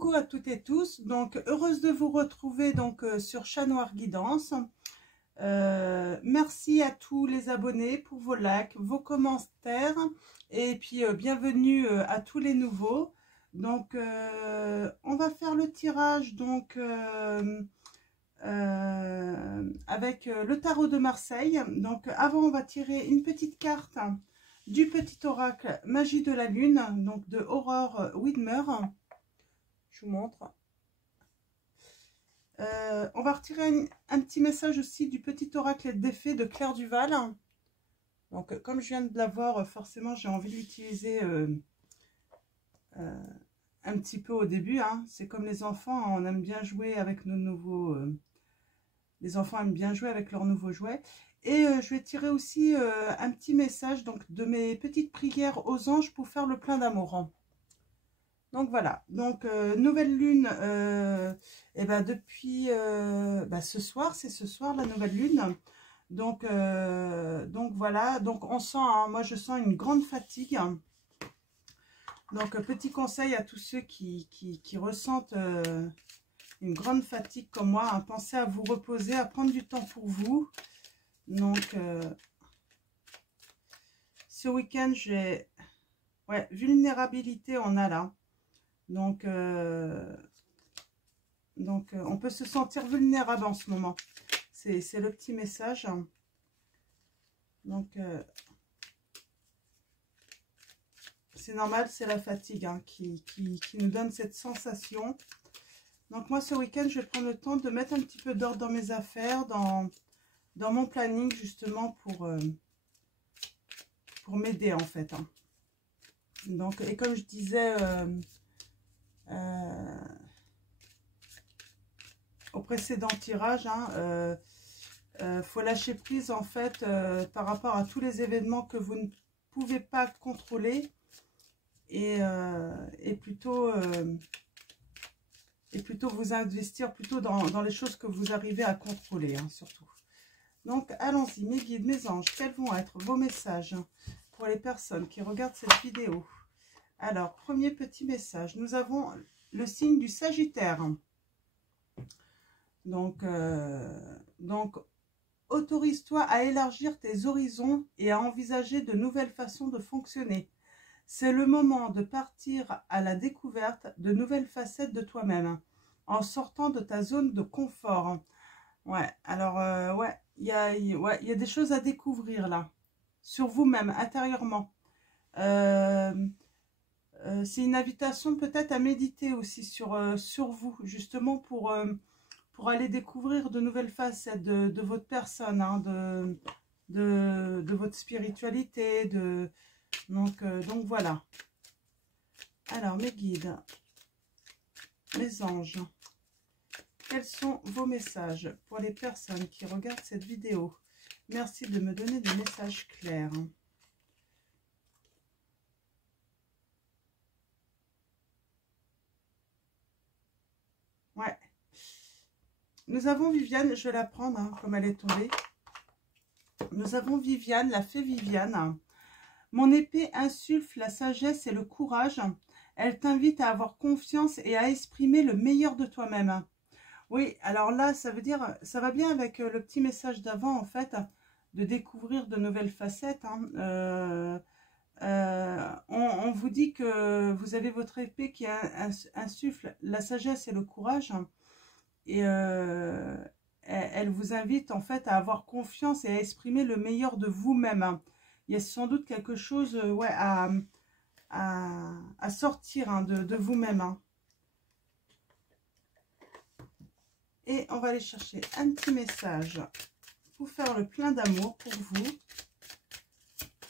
Coucou à toutes et tous, donc heureuse de vous retrouver donc sur Chat Noir Guidance. Merci à tous les abonnés pour vos likes, vos commentaires et puis bienvenue à tous les nouveaux. Donc on va faire le tirage donc avec le tarot de Marseille. Donc avant on va tirer une petite carte du petit oracle Magie de la Lune, donc de Aurore Widmer. Je vous montre. On va retirer un petit message aussi du petit oracle des fées de Claire Duval. Donc comme je viens de l'avoir, forcément j'ai envie de l'utiliser un petit peu au début. Hein. C'est comme les enfants, on aime bien jouer avec nos nouveaux... les enfants aiment bien jouer avec leurs nouveaux jouets. Et je vais tirer aussi un petit message donc, de mes petites prières aux anges pour faire le plein d'amour. Donc voilà, donc nouvelle lune, et ben depuis ce soir, c'est ce soir la nouvelle lune. Donc voilà, donc on sent, hein, moi je sens une grande fatigue. Donc petit conseil à tous ceux qui ressentent une grande fatigue comme moi, hein, pensez à vous reposer, à prendre du temps pour vous. Donc ce week-end, j'ai vulnérabilité, on a là. Donc on peut se sentir vulnérable en ce moment. C'est le petit message. Donc, c'est normal, c'est la fatigue hein, qui nous donne cette sensation. Donc, moi, ce week-end, je vais prendre le temps de mettre un petit peu d'ordre dans mes affaires, dans mon planning, justement, pour m'aider, en fait. Hein. Donc, et comme je disais... au précédent tirage, hein, faut lâcher prise en fait par rapport à tous les événements que vous ne pouvez pas contrôler et plutôt vous investir plutôt dans les choses que vous arrivez à contrôler, hein, surtout. Donc allons-y, mes guides, mes anges, quels vont être vos messages pour les personnes qui regardent cette vidéo? Alors, premier petit message, nous avons le signe du Sagittaire. Donc, autorise-toi à élargir tes horizons et à envisager de nouvelles façons de fonctionner. C'est le moment de partir à la découverte de nouvelles facettes de toi-même, en sortant de ta zone de confort. Ouais, alors, il y a des choses à découvrir là, sur vous-même, intérieurement. C'est une invitation peut-être à méditer aussi sur vous, justement pour aller découvrir de nouvelles facettes de votre personne, hein, de votre spiritualité. Donc voilà. Alors, mes guides, mes anges, quels sont vos messages pour les personnes qui regardent cette vidéo? Merci de me donner des messages clairs. Ouais. Nous avons Viviane, je vais la prendre hein, comme elle est tombée. Nous avons Viviane, la fée Viviane. Mon épée insuffle la sagesse et le courage. Elle t'invite à avoir confiance et à exprimer le meilleur de toi-même. Oui, alors là, ça veut dire, ça va bien avec le petit message d'avant, en fait, de découvrir de nouvelles facettes. Hein. On vous dit que vous avez votre épée qui insuffle la sagesse et le courage. Et elle vous invite en fait à avoir confiance et à exprimer le meilleur de vous-même. Hein. Il y a sans doute quelque chose à sortir hein, de vous-même. Hein. Et on va aller chercher un petit message pour faire le plein d'amour pour vous.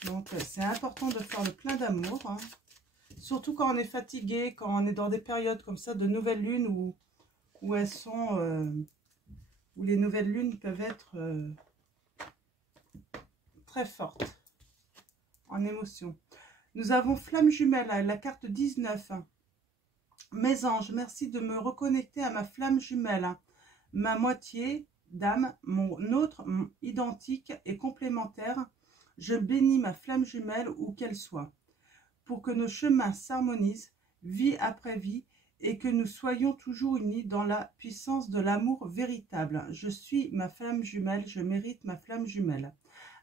Donc c'est important de faire le plein d'amour. Hein. Surtout quand on est fatigué, quand on est dans des périodes comme ça de nouvelles lunes où elles sont... où les nouvelles lunes peuvent être très fortes en émotion. Nous avons Flamme Jumelle, la carte 19. Mes anges, merci de me reconnecter à ma flamme jumelle, ma moitié d'âme, mon autre identique et complémentaire. Je bénis ma flamme jumelle où qu'elle soit, pour que nos chemins s'harmonisent, vie après vie, et que nous soyons toujours unis dans la puissance de l'amour véritable. Je suis ma flamme jumelle, je mérite ma flamme jumelle.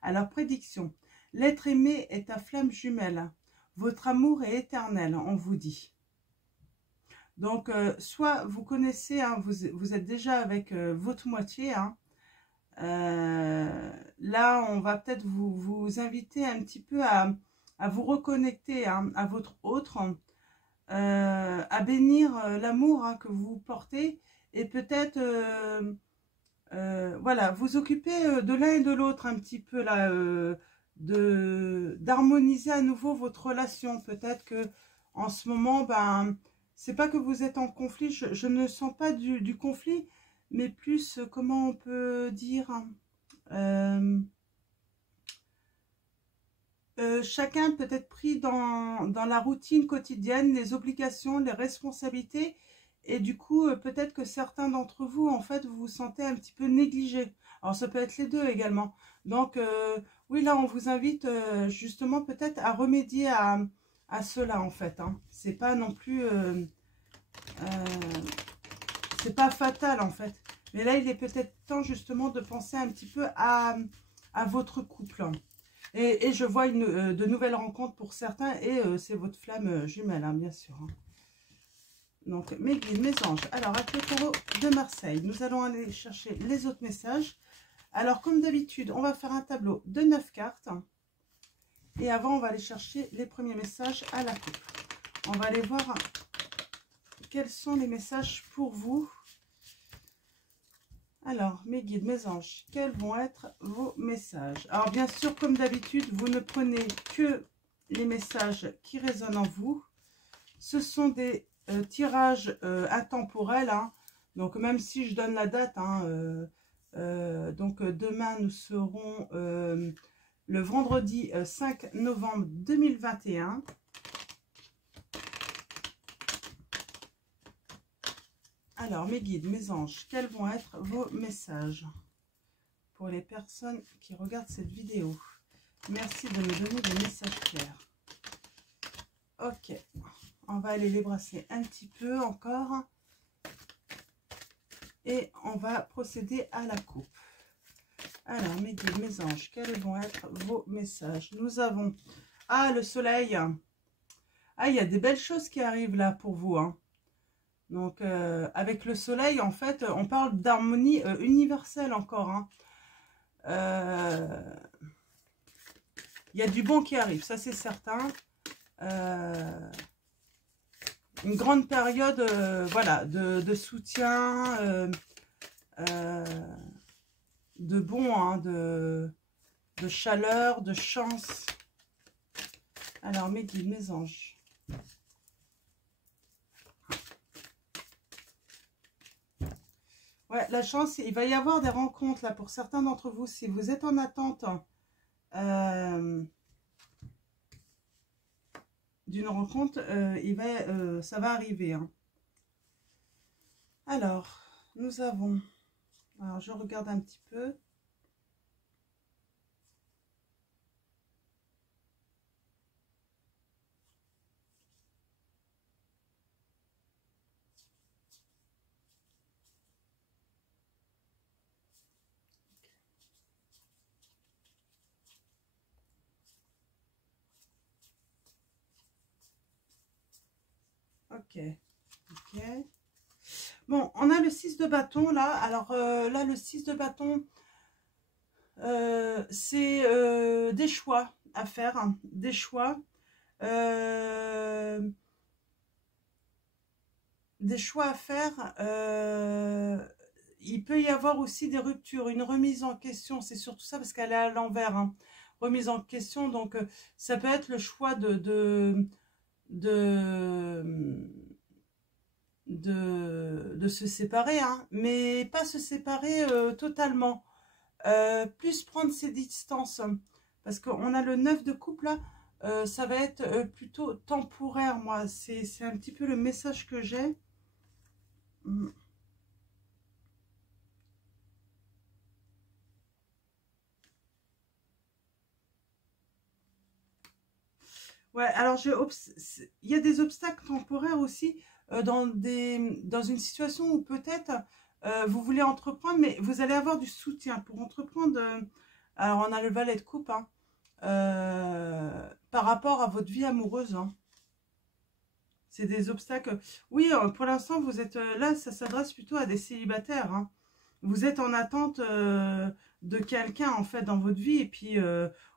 Alors, prédiction. L'être aimé est ta flamme jumelle. Votre amour est éternel, on vous dit. Donc, soit vous connaissez, hein, vous êtes déjà avec votre moitié. Hein. Là, on va peut-être vous inviter un petit peu à vous reconnecter hein, à votre autre, à bénir l'amour hein, que vous portez et peut-être, voilà, vous occuper de l'un et de l'autre un petit peu là, d'harmoniser à nouveau votre relation. Peut-être que en ce moment, ben, c'est pas que vous êtes en conflit, je ne sens pas du conflit, mais plus, comment on peut dire, chacun peut être pris dans la routine quotidienne, les obligations, les responsabilités, et du coup, peut-être que certains d'entre vous, en fait, vous vous sentez un petit peu négligé. Alors, ça peut être les deux également. Donc, oui, là, on vous invite justement peut-être à remédier à cela, en fait. Hein. C'est pas non plus... c'est pas fatal, en fait. Mais là, il est peut-être temps, justement, de penser un petit peu à votre couple. Et je vois de nouvelles rencontres pour certains, et c'est votre flamme jumelle, hein, bien sûr. Hein. Donc, mes guides, mes anges. Alors, avec le tarot de Marseille, nous allons aller chercher les autres messages. Alors, comme d'habitude, on va faire un tableau de 9 cartes. Et avant, on va aller chercher les premiers messages à la coupe. On va aller voir quels sont les messages pour vous. Alors, mes guides, mes anges, quels vont être vos messages? Alors, bien sûr, comme d'habitude, vous ne prenez que les messages qui résonnent en vous. Ce sont des tirages intemporels. Hein. Donc, même si je donne la date, hein, donc demain, nous serons le vendredi 5 novembre 2021. Alors, mes guides, mes anges, quels vont être vos messages pour les personnes qui regardent cette vidéo? Merci de me donner des messages clairs. Ok, on va aller les brasser un petit peu encore. Et on va procéder à la coupe. Alors, mes guides, mes anges, quels vont être vos messages? Nous avons... Ah, le soleil. Ah, il y a des belles choses qui arrivent là pour vous. Hein. Donc, avec le soleil, en fait, on parle d'harmonie universelle encore. Hein. Il y a du bon qui arrive, ça c'est certain. Une grande période voilà, de soutien, de bon, hein, de chaleur, de chance. Alors, mes guides, mes anges. Ouais, la chance, il va y avoir des rencontres là pour certains d'entre vous. Si vous êtes en attente d'une rencontre, ça va arriver. Hein. Alors, nous avons... Alors, je regarde un petit peu. Ok, ok. Bon, on a le 6 de bâton là. Alors là, le 6 de bâton, c'est des choix à faire. Hein, des choix. Des choix à faire. Il peut y avoir aussi des ruptures, une remise en question. C'est surtout ça parce qu'elle est à l'envers. Hein, remise en question. Donc, ça peut être le choix de se séparer, hein, mais pas se séparer totalement, plus prendre ses distances, parce qu'on a le 9 de coupe là, ça va être plutôt temporaire, moi, c'est un petit peu le message que j'ai. Ouais, alors il y a des obstacles temporaires aussi, dans une situation où peut-être vous voulez entreprendre, mais vous allez avoir du soutien pour entreprendre. Alors, on a le valet de coupe, hein, par rapport à votre vie amoureuse. Hein. C'est des obstacles. Oui, pour l'instant, vous êtes là, ça s'adresse plutôt à des célibataires. Hein. Vous êtes en attente de quelqu'un, en fait, dans votre vie. Et puis,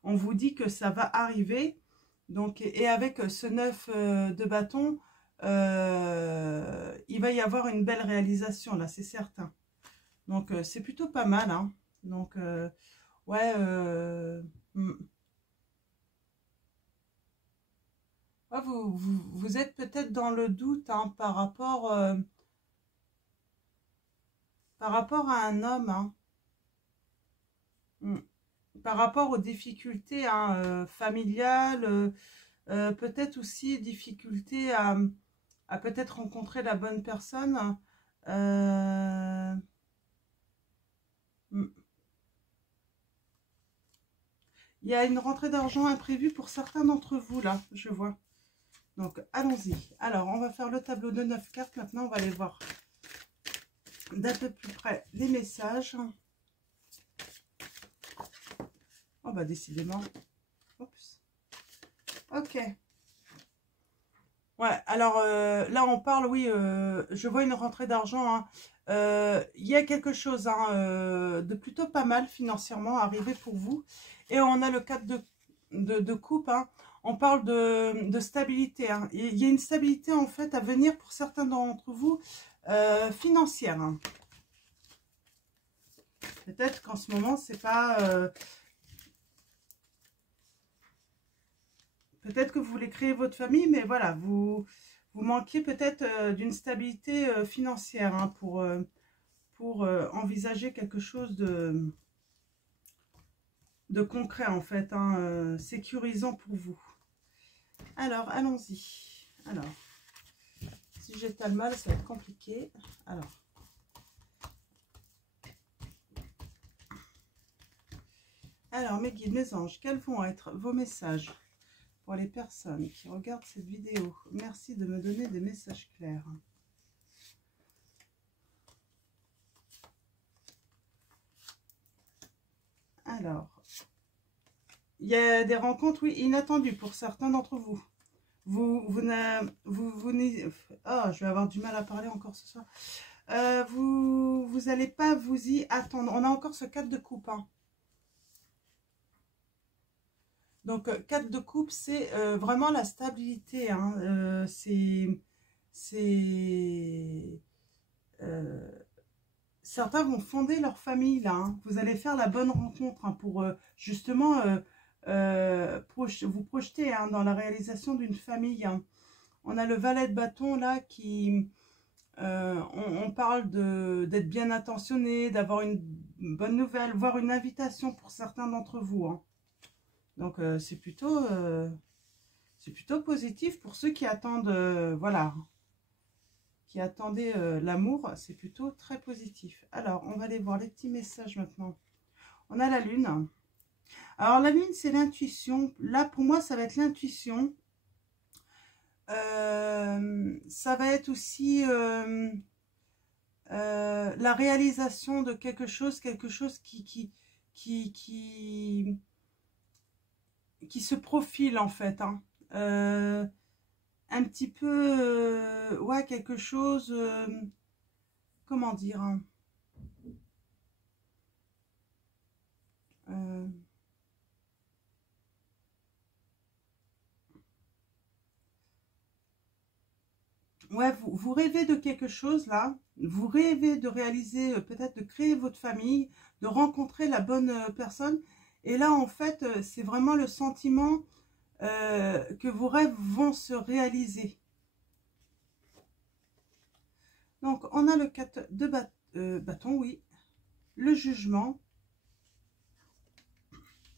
on vous dit que ça va arriver. Donc, et avec ce 9 de bâton, il va y avoir une belle réalisation, là, c'est certain. Donc, c'est plutôt pas mal. Hein. Donc, ouais... ouais, vous êtes peut-être dans le doute hein, par rapport à un homme. Hein. Mm. Par rapport aux difficultés hein, familiales, peut-être aussi difficultés à peut-être rencontrer la bonne personne. Euh, mm. Il y a une rentrée d'argent imprévue pour certains d'entre vous, là, je vois. Donc, allons-y. Alors, on va faire le tableau de 9 cartes. Maintenant, on va aller voir d'un peu plus près les messages. Oh, bah, décidément. Oups. Ok. Ouais, alors là, on parle, oui, je vois une rentrée d'argent. Hein. Il y a quelque chose hein, de plutôt pas mal financièrement arrivé pour vous. Et on a le 4 de coupe. Hein. On parle de stabilité. Hein. Il y a une stabilité en fait à venir pour certains d'entre vous financière. Hein. Peut-être qu'en ce moment, c'est pas... peut-être que vous voulez créer votre famille, mais voilà, vous manquez peut-être d'une stabilité financière hein, pour envisager quelque chose de concret en fait, hein, sécurisant pour vous. Alors, allons-y. Alors, si j'étale mal, ça va être compliqué. Alors, mes guides, mes anges, quels vont être vos messages pour les personnes qui regardent cette vidéo? Merci de me donner des messages clairs. Alors, il y a des rencontres, oui, inattendues pour certains d'entre vous. Oh, je vais avoir du mal à parler encore ce soir. Vous n'allez pas vous y attendre. On a encore ce 4 de coupe. Hein. Donc, 4 de coupe, c'est vraiment la stabilité. Hein. Certains vont fonder leur famille là. Hein. Vous allez faire la bonne rencontre hein, pour justement vous projeter hein, dans la réalisation d'une famille. Hein. On a le valet de bâton là qui... on parle d'être bien intentionné, d'avoir une bonne nouvelle, voire une invitation pour certains d'entre vous. Hein. Donc c'est plutôt positif pour ceux qui attendent, voilà, qui attendaient l'amour, c'est plutôt très positif. Alors, on va aller voir les petits messages maintenant. On a la lune. Alors, la lune, c'est l'intuition. Là, pour moi, ça va être l'intuition. Ça va être aussi la réalisation de quelque chose qui se profile, en fait. Hein. Un petit peu, ouais, quelque chose, comment dire, hein, ouais, vous rêvez de quelque chose là, vous rêvez de réaliser, peut-être de créer votre famille, de rencontrer la bonne personne, et là en fait, c'est vraiment le sentiment que vos rêves vont se réaliser. Donc, on a le 4 de bâton, oui. Le jugement.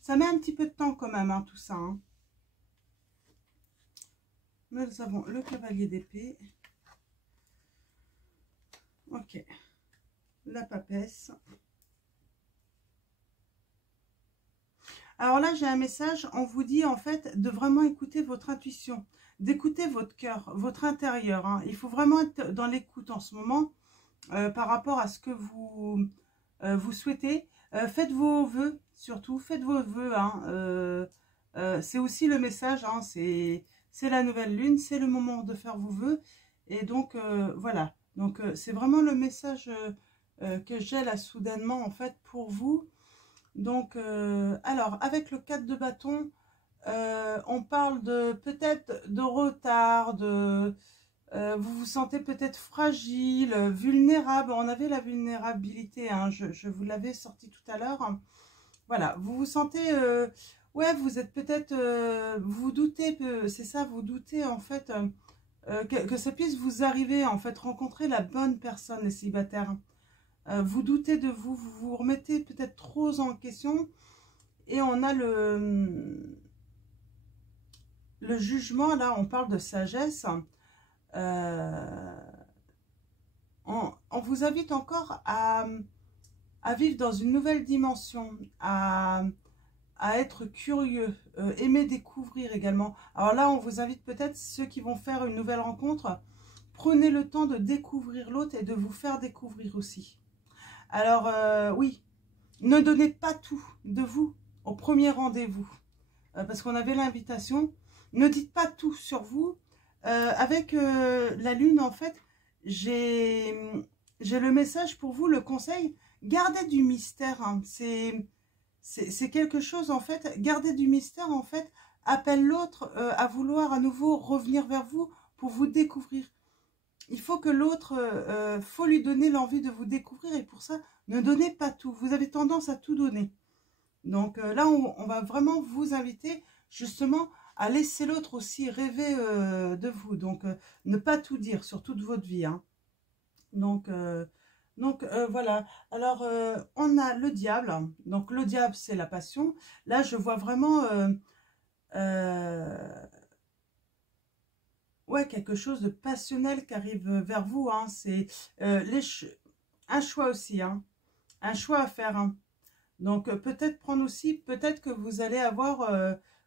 Ça met un petit peu de temps quand même, hein, tout ça. Hein. Nous avons le cavalier d'épée. Ok. La papesse. Alors là, j'ai un message. On vous dit en fait de vraiment écouter votre intuition. d'écouter votre cœur, votre intérieur. Hein. Il faut vraiment être dans l'écoute en ce moment par rapport à ce que vous souhaitez. Faites vos vœux, surtout, faites vos vœux. Hein. C'est aussi le message, hein, c'est la nouvelle lune, c'est le moment de faire vos vœux. Et donc, voilà. Donc, c'est vraiment le message que j'ai là soudainement, en fait, pour vous. Donc, alors, avec le 4 de bâton, on parle de peut-être de retard, vous vous sentez peut-être fragile, vulnérable. On avait la vulnérabilité, hein, je vous l'avais sorti tout à l'heure. Voilà, vous vous sentez, ouais, vous êtes peut-être, vous doutez, c'est ça, vous doutez en fait que ça puisse vous arriver, en fait, rencontrer la bonne personne, les célibataires. Vous doutez de vous, vous vous remettez peut-être trop en question. Et on a le jugement, là, on parle de sagesse. On vous invite encore à vivre dans une nouvelle dimension, à être curieux, aimer découvrir également. Alors là, on vous invite peut-être, ceux qui vont faire une nouvelle rencontre, prenez le temps de découvrir l'autre et de vous faire découvrir aussi. Alors, oui, ne donnez pas tout de vous au premier rendez-vous, parce qu'on avait l'invitation. Ne dites pas tout sur vous. Avec la lune, en fait, j'ai le message pour vous, le conseil, gardez du mystère. Hein. C'est quelque chose, en fait, garder du mystère, en fait, appelle l'autre à vouloir à nouveau revenir vers vous pour vous découvrir. Il faut que l'autre, faut lui donner l'envie de vous découvrir, et pour ça, ne donnez pas tout. Vous avez tendance à tout donner. Donc là, on va vraiment vous inviter justement à laisser l'autre aussi rêver de vous. Donc, ne pas tout dire sur toute votre vie. Hein. Donc voilà. Alors, on a le diable. Donc, le diable, c'est la passion. Là, je vois vraiment ouais, quelque chose de passionnel qui arrive vers vous. Hein. C'est un choix aussi. Hein. Un choix à faire. Hein. Donc, peut-être prendre aussi, peut-être que vous allez avoir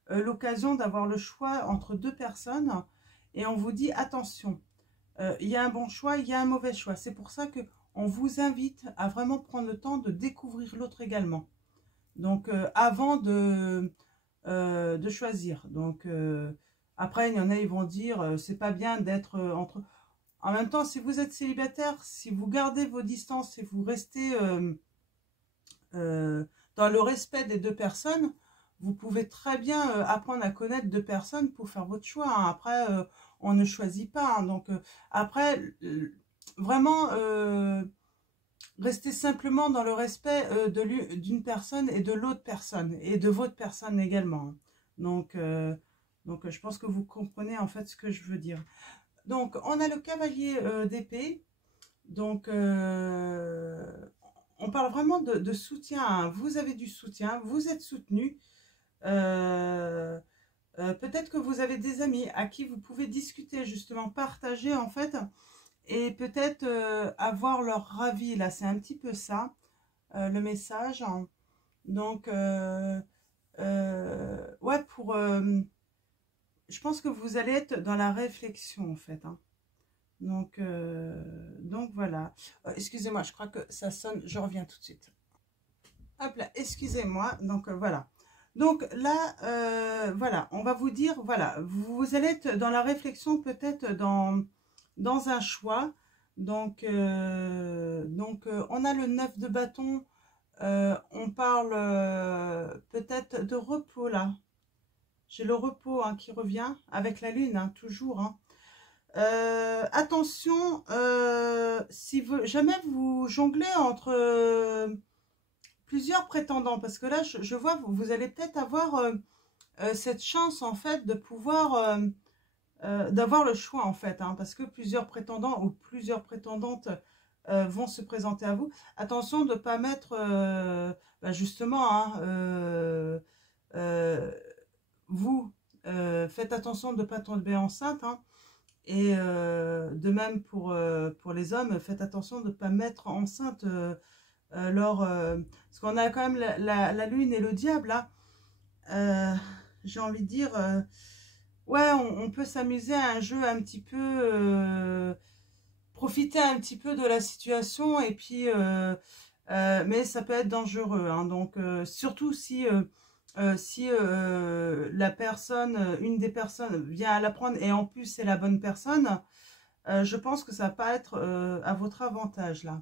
l'occasion d'avoir le choix entre deux personnes. Et on vous dit, attention, il y a un bon choix, il y a un mauvais choix. C'est pour ça qu'on vous invite à vraiment prendre le temps de découvrir l'autre également. Donc, avant de choisir. Donc, après, il y en a, ils vont dire, c'est pas bien d'être entre... En même temps, si vous êtes célibataire, si vous gardez vos distances et vous restez dans le respect des deux personnes, vous pouvez très bien apprendre à connaître deux personnes pour faire votre choix. Hein. Après, on ne choisit pas. Hein. Donc, après, vraiment, restez simplement dans le respect d'une personne et de l'autre personne, et de votre personne également. Donc, je pense que vous comprenez en fait ce que je veux dire. Donc, on a le cavalier d'épée. Donc, on parle vraiment de soutien. Hein. Vous avez du soutien, vous êtes soutenu. Peut-être que vous avez des amis à qui vous pouvez discuter, justement, partager en fait, et peut-être avoir leur avis. Là, c'est un petit peu ça, le message. Hein. Donc, ouais, je pense que vous allez être dans la réflexion en fait. Hein. Donc voilà. Excusez-moi, je crois que ça sonne. Je reviens tout de suite. Hop là, excusez-moi. Donc voilà. Donc là, voilà, on va vous dire, voilà, vous allez être dans la réflexion, peut-être dans un choix. Donc on a le 9 de bâton. On parle peut-être de repos là. J'ai le repos hein, qui revient avec la lune, hein, toujours. Hein. Attention, si jamais vous jonglez entre plusieurs prétendants, parce que là, je vois, vous allez peut-être avoir cette chance, en fait, de pouvoir, d'avoir le choix, en fait, hein, parce que plusieurs prétendants ou plusieurs prétendantes vont se présenter à vous. Attention de ne pas mettre, justement, hein, vous, faites attention de ne pas tomber enceinte, hein. Et de même pour les hommes, faites attention de ne pas mettre enceinte parce qu'on a quand même la lune et le diable là. J'ai envie de dire, Ouais, on peut s'amuser à un jeu un petit peu, profiter un petit peu de la situation et puis, mais ça peut être dangereux, hein, donc surtout si la personne, une des personnes vient à l'apprendre et en plus c'est la bonne personne, je pense que ça va pas être à votre avantage là.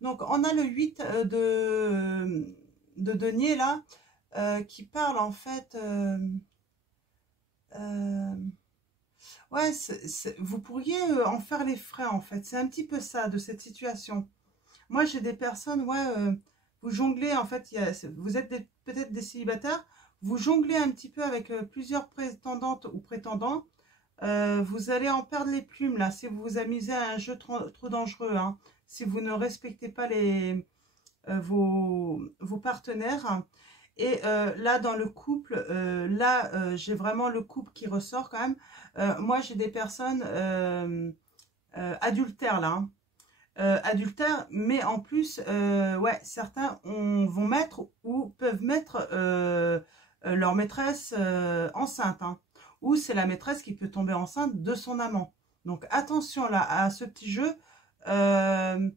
Donc on a le 8 de denier là, qui parle en fait, euh, ouais, vous pourriez en faire les frais en fait. C'est un petit peu ça de cette situation. Moi j'ai des personnes, ouais, vous jonglez en fait, vous êtes peut-être des célibataires, vous jonglez un petit peu avec plusieurs prétendantes ou prétendants. Vous allez en perdre les plumes là si vous vous amusez à un jeu trop dangereux, hein. Si vous ne respectez pas vos partenaires. Et là, dans le couple, j'ai vraiment le couple qui ressort quand même. Moi, j'ai des personnes adultères là, hein. Adultères, mais en plus, ouais, certains vont mettre ou peuvent mettre leur maîtresse enceinte, hein. Ou c'est la maîtresse qui peut tomber enceinte de son amant. Donc attention là à ce petit jeu. Euh,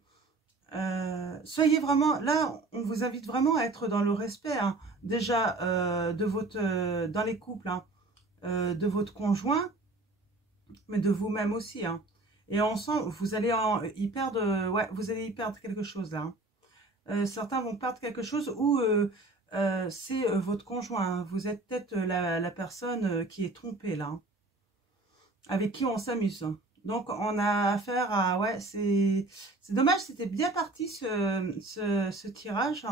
Soyez vraiment, là, on vous invite vraiment à être dans le respect, hein, déjà dans les couples, hein, de votre conjoint, mais de vous-même aussi, hein. Et ensemble, vous allez y perdre quelque chose là, hein. Certains vont perdre quelque chose ou c'est votre conjoint, hein. Vous êtes peut-être la personne qui est trompée là, hein, avec qui on s'amuse. Donc on a affaire à, ouais, c'est dommage, c'était bien parti ce tirage.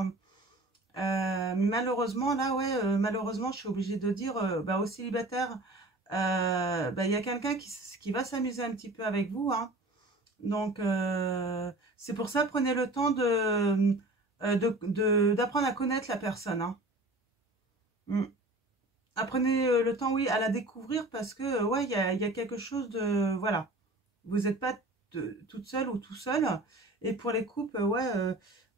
Malheureusement, là, ouais, malheureusement, je suis obligée de dire, bah, aux célibataires, bah, il y a quelqu'un qui va s'amuser un petit peu avec vous, hein. Donc, c'est pour ça, prenez le temps d'apprendre à connaître la personne, hein. Mm. Apprenez le temps, oui, à la découvrir parce que, ouais, il y a quelque chose de, voilà. Vous n'êtes pas toute seule ou tout seul. Et pour les couples, ouais,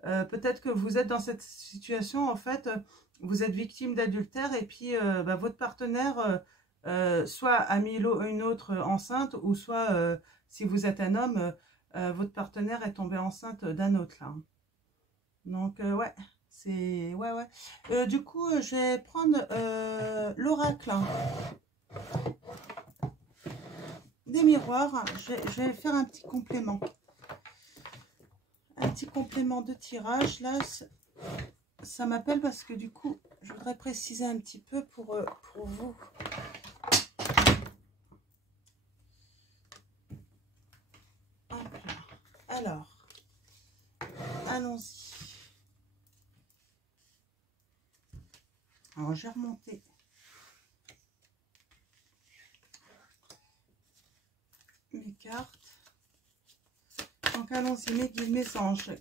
peut-être que vous êtes dans cette situation, en fait, vous êtes victime d'adultère et puis bah, votre partenaire soit a mis une autre enceinte ou soit, si vous êtes un homme, votre partenaire est tombé enceinte d'un autre, là. Donc, ouais, c'est... Ouais, ouais. Du coup, je vais prendre l'oracle, hein, des miroirs. Je vais faire un petit complément. Un petit complément de tirage. Là, ça m'appelle parce que du coup, je voudrais préciser un petit peu pour vous. Hop là. Alors, allons-y. Alors, j'ai remonté mes cartes. Donc, allons-y, mes guides, mes anges.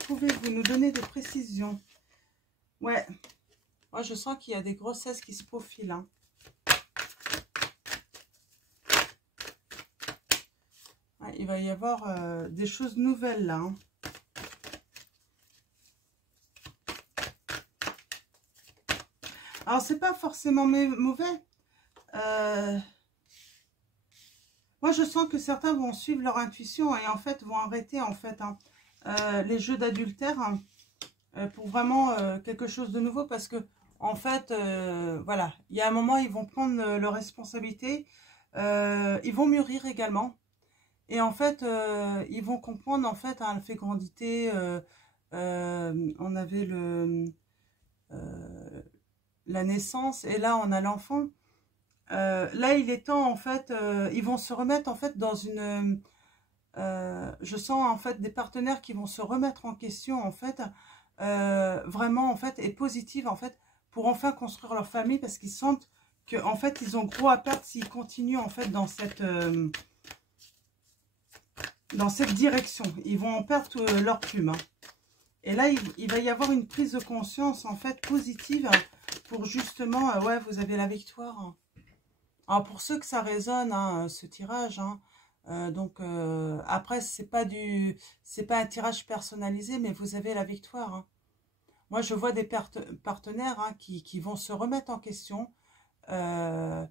Pouvez-vous nous donner des précisions? Ouais. Moi, je sens qu'il y a des grossesses qui se profilent, hein. Ouais, il va y avoir des choses nouvelles, là, hein. Alors, c'est pas forcément mauvais. Moi, je sens que certains vont suivre leur intuition et en fait vont arrêter en fait, hein, les jeux d'adultère, hein, pour vraiment quelque chose de nouveau parce que en fait, voilà, il y a un moment ils vont prendre leurs responsabilités, ils vont mûrir également et en fait ils vont comprendre en fait, hein, la fécondité. On avait la naissance et là on a l'enfant. Là, il est temps, en fait, ils vont se remettre, en fait, dans une... je sens, en fait, des partenaires qui vont se remettre en question, en fait, vraiment, en fait, et positive, en fait, pour enfin construire leur famille, parce qu'ils sentent que, en fait, ils ont gros à perdre s'ils continuent, en fait, dans cette direction. Ils vont en perdre leur plume, hein. Et là, il va y avoir une prise de conscience, en fait, positive, pour justement, ouais, vous avez la victoire, hein. Alors pour ceux que ça résonne, hein, ce tirage, hein, donc après c'est pas un tirage personnalisé, mais vous avez la victoire, hein. Moi je vois des partenaires, hein, qui vont se remettre en question, euh,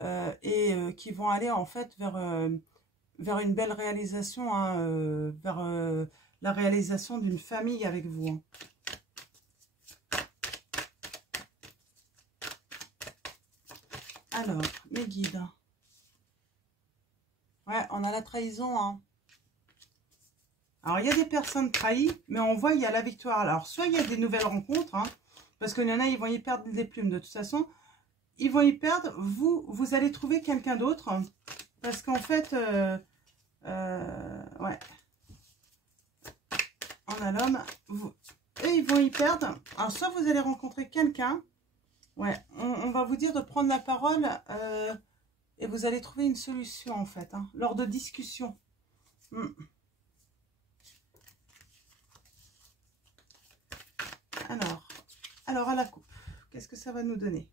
qui vont aller en fait vers une belle réalisation, hein, vers la réalisation d'une famille avec vous. Hein. Alors, mes guides. Ouais, on a la trahison. Hein. Alors, il y a des personnes trahies, mais on voit il y a la victoire. Alors, soit il y a des nouvelles rencontres, hein, parce qu'il y en a, ils vont y perdre des plumes. De toute façon, ils vont y perdre. Vous allez trouver quelqu'un d'autre. Parce qu'en fait, ouais. On a l'homme. Eux, ils vont y perdre. Alors, soit vous allez rencontrer quelqu'un. Ouais, on va vous dire de prendre la parole et vous allez trouver une solution, en fait, hein, lors de discussions. Alors, à la coupe, qu'est-ce que ça va nous donner?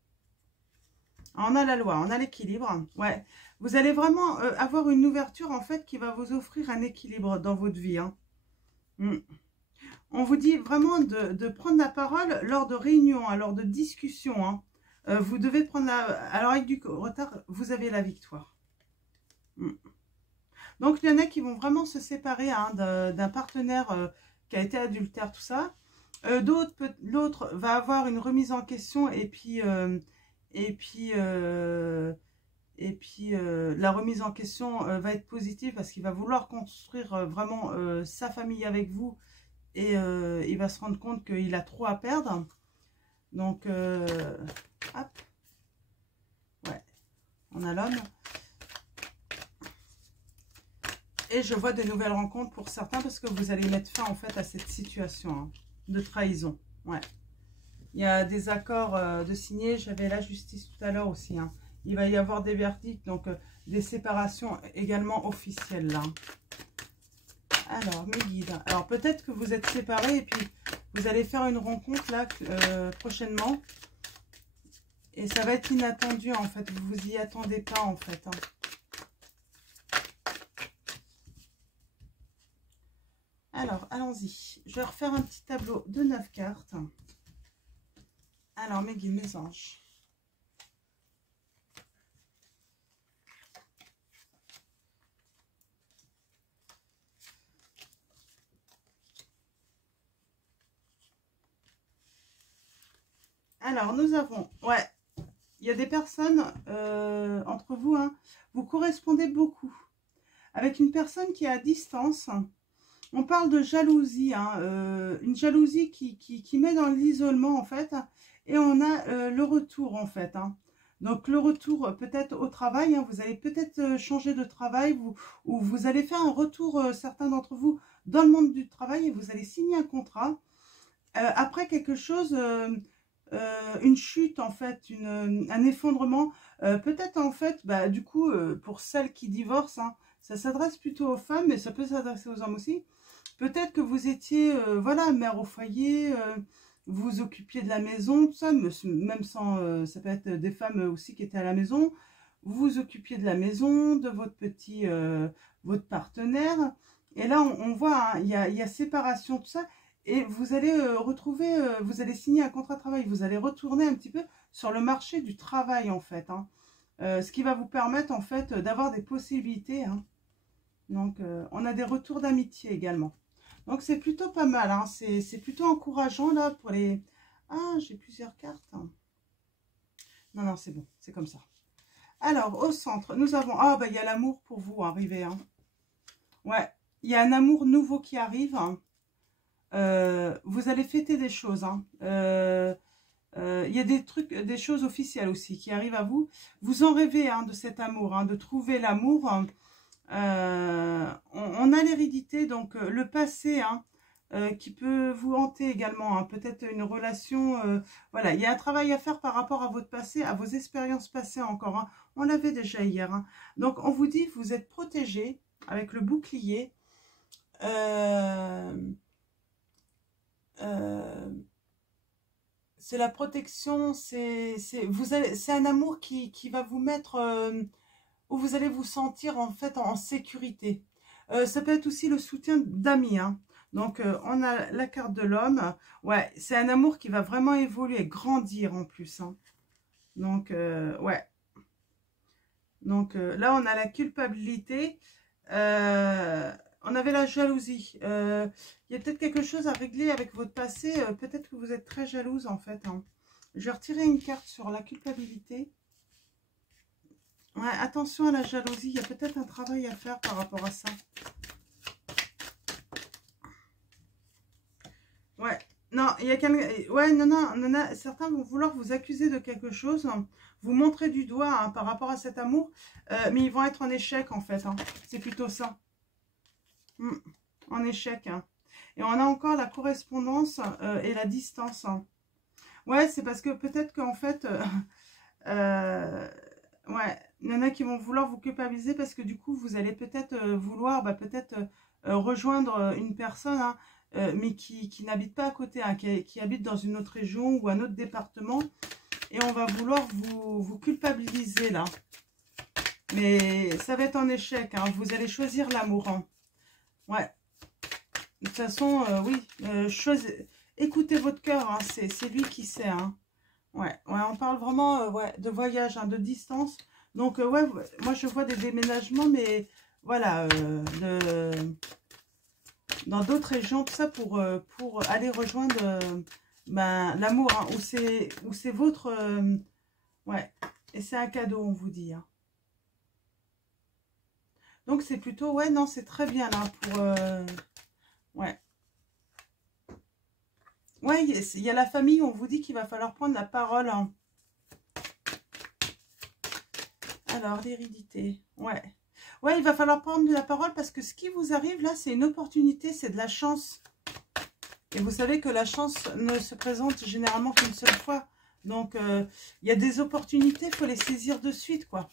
On a la loi, on a l'équilibre. Ouais, vous allez vraiment avoir une ouverture, en fait, qui va vous offrir un équilibre dans votre vie. Hein. On vous dit vraiment de prendre la parole lors de réunions, hein, lors de discussions. Hein. Vous devez prendre la... Alors, avec du retard, vous avez la victoire. Donc, il y en a qui vont vraiment se séparer hein, d'un partenaire qui a été adultère, tout ça. L'autre va avoir une remise en question et puis la remise en question va être positive parce qu'il va vouloir construire vraiment sa famille avec vous et il va se rendre compte qu'il a trop à perdre. Donc, hop, ouais, on a l'homme. Et je vois de nouvelles rencontres pour certains parce que vous allez mettre fin en fait à cette situation hein, de trahison. Ouais. Il y a des accords de signer. J'avais la justice tout à l'heure aussi. Hein. Il va y avoir des verdicts, donc des séparations également officielles là. Alors, mes guides. Alors, peut-être que vous êtes séparés et puis vous allez faire une rencontre là prochainement. Et ça va être inattendu en fait. Vous vous y attendez pas en fait. Hein. Alors, allons-y. Je vais refaire un petit tableau de 9 cartes. Alors, mes guides, mes anges. Alors, nous avons... Ouais, il y a des personnes entre vous, hein, vous correspondez beaucoup. Avec une personne qui est à distance... On parle de jalousie, hein, une jalousie qui met dans l'isolement en fait, et on a le retour en fait. Hein. Donc le retour peut-être au travail, hein, vous allez peut-être changer de travail ou vous allez faire un retour, certains d'entre vous, dans le monde du travail et vous allez signer un contrat. Après quelque chose, une chute en fait, un effondrement, peut-être en fait, bah, du coup, pour celles qui divorcent, hein, ça s'adresse plutôt aux femmes, mais ça peut s'adresser aux hommes aussi. Peut-être que vous étiez, voilà, mère au foyer, vous vous occupiez de la maison, tout ça, même sans, ça peut être des femmes aussi qui étaient à la maison. Vous vous occupiez de la maison, de votre petit, votre partenaire. Et là, on voit, hein, il y a séparation, tout ça. Et vous allez retrouver, vous allez signer un contrat de travail. Vous allez retourner un petit peu sur le marché du travail, en fait. Hein. Ce qui va vous permettre, en fait, d'avoir des possibilités. Hein. Donc, on a des retours d'amitié également. Donc, c'est plutôt pas mal. Hein. C'est plutôt encourageant, là, pour les... Ah, j'ai plusieurs cartes. Hein. Non, non, c'est bon. C'est comme ça. Alors, au centre, nous avons... Ah, bah, il y a l'amour pour vous, arrivé. Hein. Ouais, il y a un amour nouveau qui arrive. Hein. Vous allez fêter des choses. Hein. Il y a des trucs, des choses officielles aussi qui arrivent à vous. Vous en rêvez hein, de cet amour, hein, de trouver l'amour. On a l'hérédité, donc le passé hein, qui peut vous hanter également. Hein, peut-être une relation. Voilà, il y a un travail à faire par rapport à votre passé, à vos expériences passées encore. Hein. On l'avait déjà hier. Hein. Donc on vous dit, vous êtes protégé avec le bouclier. C'est la protection, c'est un amour qui va vous mettre où vous allez vous sentir en fait en sécurité. Ça peut être aussi le soutien d'amis. Hein. Donc on a la carte de l'homme. Ouais, c'est un amour qui va vraiment évoluer, grandir en plus. Hein. Donc ouais. Donc là, on a la culpabilité. On avait la jalousie. Il y a peut-être quelque chose à régler avec votre passé. Peut-être que vous êtes très jalouse en fait. Hein. Je vais retirer une carte sur la culpabilité. Ouais, attention à la jalousie. Il y a peut-être un travail à faire par rapport à ça. Ouais. Non, il y a quelqu'un... Ouais, non, certains vont vouloir vous accuser de quelque chose, hein, vous montrer du doigt hein, par rapport à cet amour, mais ils vont être en échec en fait. Hein. C'est plutôt ça. En échec. Hein. Et on a encore la correspondance et la distance. Hein. Ouais, c'est parce que peut-être qu'en fait... ouais, il y en a qui vont vouloir vous culpabiliser parce que du coup, vous allez peut-être vouloir peut-être rejoindre une personne, hein, mais qui n'habite pas à côté, hein, qui habite dans une autre région ou un autre département. Et on va vouloir vous culpabiliser là. Mais ça va être en échec. Hein, vous allez choisir l'amour. Hein. Ouais. De toute façon, oui. Écoutez votre cœur. Hein, c'est lui qui sait. Hein. Ouais, on parle vraiment ouais, de voyage, hein, de distance. Donc, ouais, moi, je vois des déménagements, mais voilà, dans d'autres régions, tout ça, pour aller rejoindre ben, l'amour, hein, où c'est votre... ouais, et c'est un cadeau, on vous dit. Hein. Donc, c'est plutôt... Ouais, non, c'est très bien, là, pour... ouais. Ouais, il y a la famille, on vous dit qu'il va falloir prendre la parole, hein. Alors, l'hérédité, ouais. Ouais, il va falloir prendre la parole parce que ce qui vous arrive là, c'est une opportunité, c'est de la chance. Et vous savez que la chance ne se présente généralement qu'une seule fois. Donc, il y a des opportunités, il faut les saisir de suite, quoi.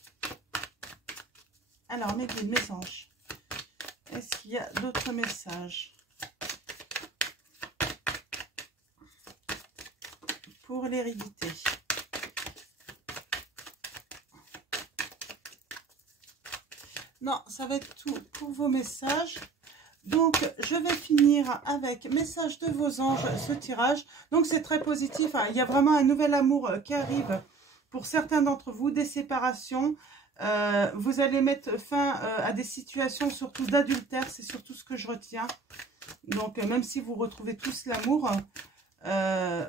Alors, mes guides, mes anges, est-ce qu'il y a d'autres messages pour l'hérédité? Non, ça va être tout pour vos messages. Donc, je vais finir avec message de vos anges, ce tirage. Donc, c'est très positif. Hein. Il y a vraiment un nouvel amour qui arrive pour certains d'entre vous, des séparations. Vous allez mettre fin à des situations, surtout d'adultère. C'est surtout ce que je retiens. Donc, même si vous retrouvez tous l'amour,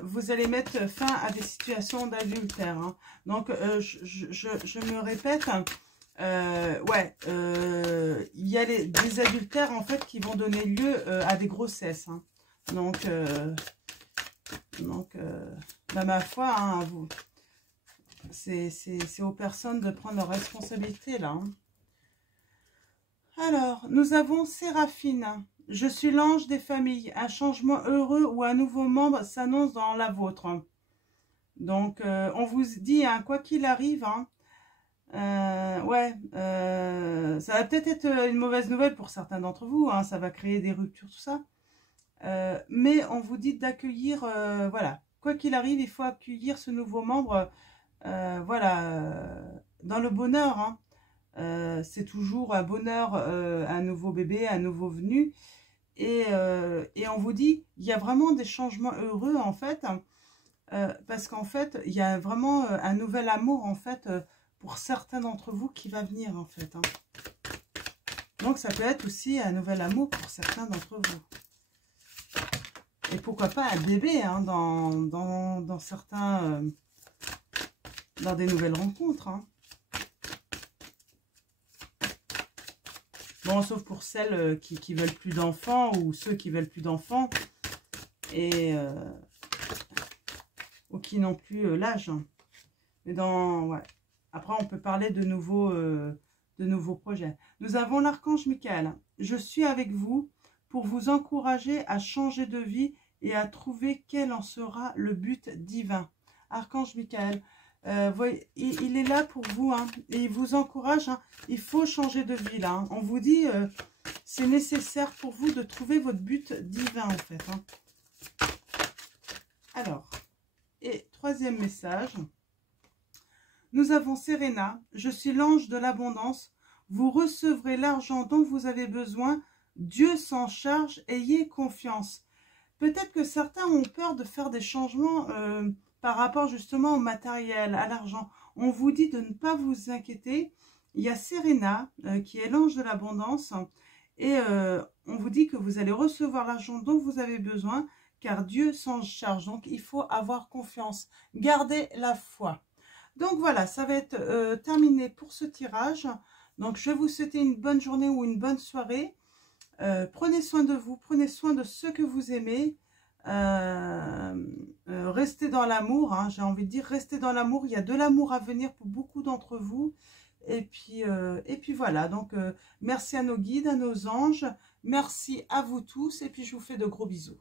vous allez mettre fin à des situations d'adultère. Hein. Donc, je me répète... ouais, il y a des adultères en fait qui vont donner lieu à des grossesses. Hein. Donc bah, ma foi, hein, c'est aux personnes de prendre leurs responsabilités là. Hein. Alors, nous avons Séraphine. Je suis l'ange des familles. Un changement heureux ou un nouveau membre s'annonce dans la vôtre. Donc, on vous dit, hein, quoi qu'il arrive, hein, ouais, ça va peut-être être une mauvaise nouvelle pour certains d'entre vous, hein, ça va créer des ruptures, tout ça. Mais on vous dit d'accueillir, voilà, quoi qu'il arrive, il faut accueillir ce nouveau membre, voilà, dans le bonheur. Hein. C'est toujours un bonheur, un nouveau bébé, un nouveau venu. Et on vous dit, il y a vraiment des changements heureux, en fait, parce qu'en fait, il y a vraiment un nouvel amour, en fait, pour certains d'entre vous qui va venir en fait. Hein. Donc ça peut être aussi un nouvel amour pour certains d'entre vous. Et pourquoi pas un bébé hein, dans certains... dans des nouvelles rencontres. Hein. Bon, sauf pour celles qui veulent plus d'enfants ou ceux qui veulent plus d'enfants. Et... ou qui n'ont plus l'âge. Hein. Mais dans... ouais. Après, on peut parler de nouveaux projets. Nous avons l'archange Michael. Je suis avec vous pour vous encourager à changer de vie et à trouver quel en sera le but divin. Archange Michael, il est là pour vous hein, et il vous encourage. Hein, il faut changer de vie là. Hein. On vous dit, c'est nécessaire pour vous de trouver votre but divin en fait. Hein. Alors, et troisième message. Nous avons Serena, je suis l'ange de l'abondance. Vous recevrez l'argent dont vous avez besoin. Dieu s'en charge, ayez confiance. Peut-être que certains ont peur de faire des changements par rapport justement au matériel, à l'argent. On vous dit de ne pas vous inquiéter. il y a Serena qui est l'ange de l'abondance et on vous dit que vous allez recevoir l'argent dont vous avez besoin car Dieu s'en charge. Donc, il faut avoir confiance. Gardez la foi. Donc, voilà, ça va être terminé pour ce tirage. Donc, je vais vous souhaiter une bonne journée ou une bonne soirée. Prenez soin de vous, prenez soin de ceux que vous aimez. Restez dans l'amour, hein, j'ai envie de dire, restez dans l'amour. Il y a de l'amour à venir pour beaucoup d'entre vous. Et puis voilà, donc merci à nos guides, à nos anges. Merci à vous tous et puis je vous fais de gros bisous.